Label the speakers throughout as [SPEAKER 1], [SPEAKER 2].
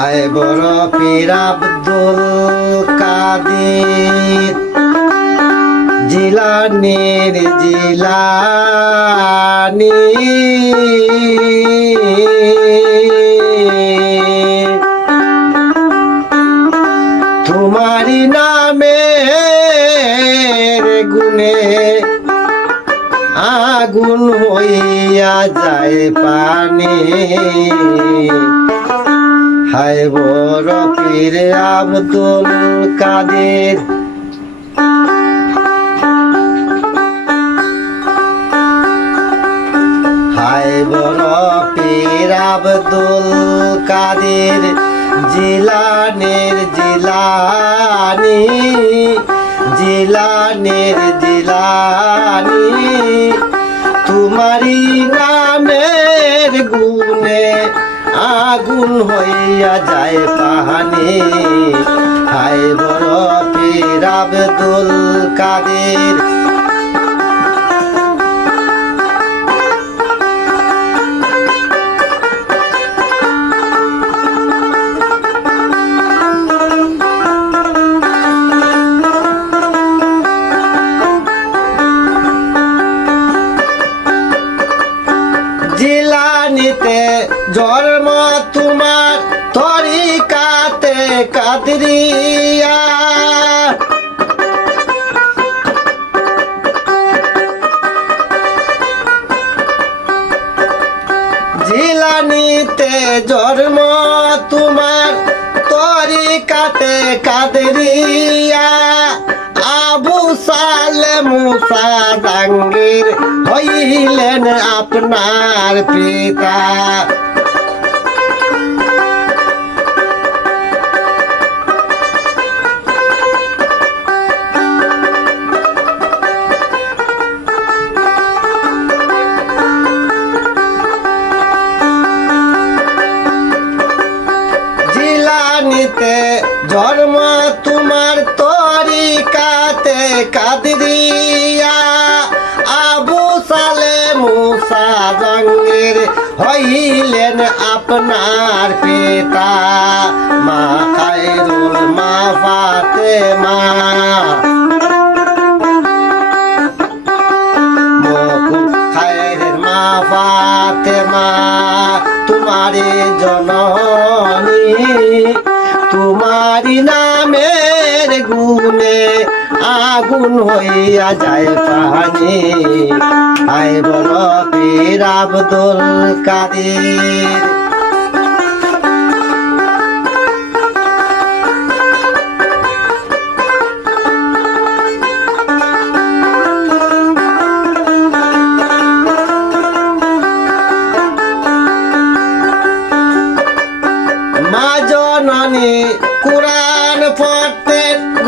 [SPEAKER 1] হায় বড় পীর আব্দুল কাদের। জিলানির জিলানি। তোমারি নামের গুণে আগুন হইয়া যায় পানি। হায় বড় পীর আব্দুল কাদের। হায় বড় পীর আব্দুল কাদের, জিলানের জিলানি জিলানের জিলানি। তোমারি নামের গুণে আগুন হইয়া যায় পাহানে হায় বড় পীর আব্দুল কাদের। জন্ম তোমার তরিকাতে কাদরিয়া। জিলানিতে জন্ম তোমার তরিকাতে কাদরিয়া। আবু সালে মুসা জাঙ্গির হইলেন আপনার পিতা। জন্ম কাদরিয়া আবু সালে মুসা জঙ্গের হইলেন আপনার পিতা। মা খায়রুল মা ফাতে মা ফাতেমা তোমারে জননী তোমারি নামের আগুন হইয়া যায় পাহানি আয় বড় পীর আব্দুল কাদের। মা পড়তে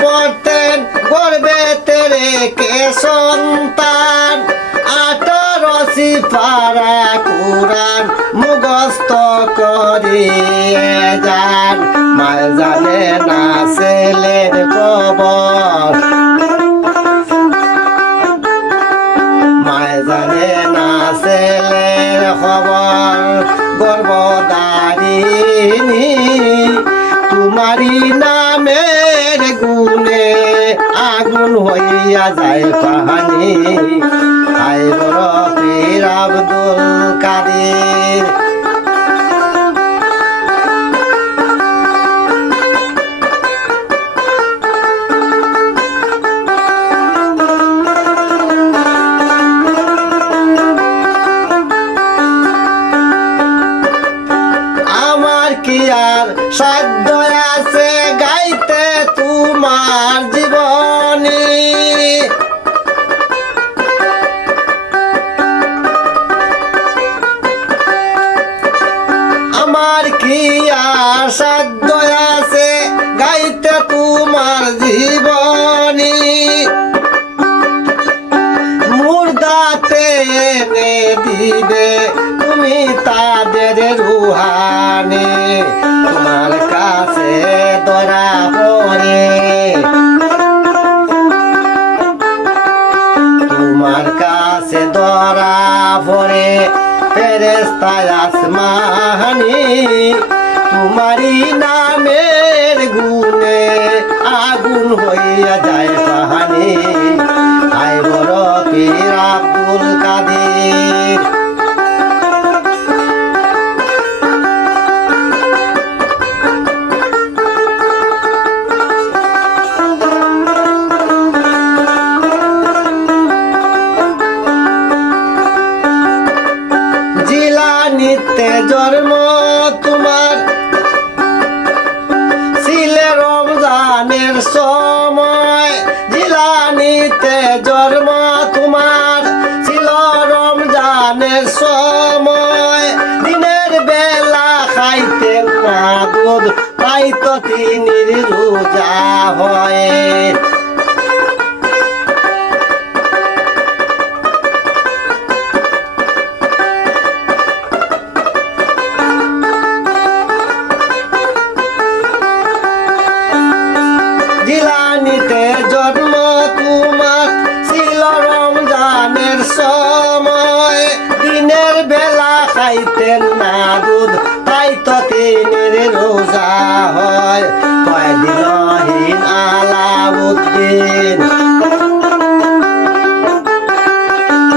[SPEAKER 1] পড়তেন গর্বে তেরে কে সন্তান? আঠারোশি পারা কোরআন মুখস্থ করে যান। মা জানে না ছেলের খবর মায় জানে না খবর নামের গুণে আগুন হইয়া যায় পাহানি আয় বড় আব্দুল কাদের? সাধ্য আছে গাইতে তোমার জীবনী। আমার কি আর সাধ্য আছে গাইতে তোমার জীবনী? মুর্দাতে দিবে তুমি তাদের রুহানি। ফেরেস্তায় আসমানি। রোজা হয়। তাই তো তিনের রোজা হয়। কয় দিনহীন আলাউদ্দিন?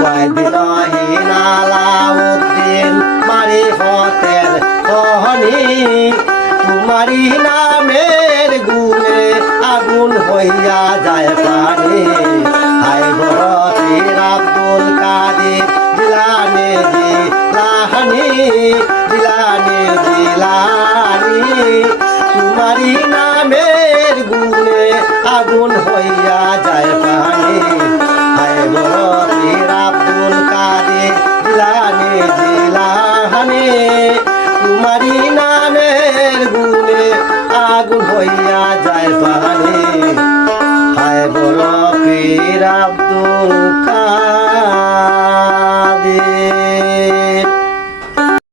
[SPEAKER 1] কয় দিনহীন আলাউদ্দিন? মারি ফতের কহনি তোমারি নামের গুণে আগুন হইয়া যায় পানি। জিলানে জিলানি তোমারি নামের গুণে আগুন হইয়া যায়।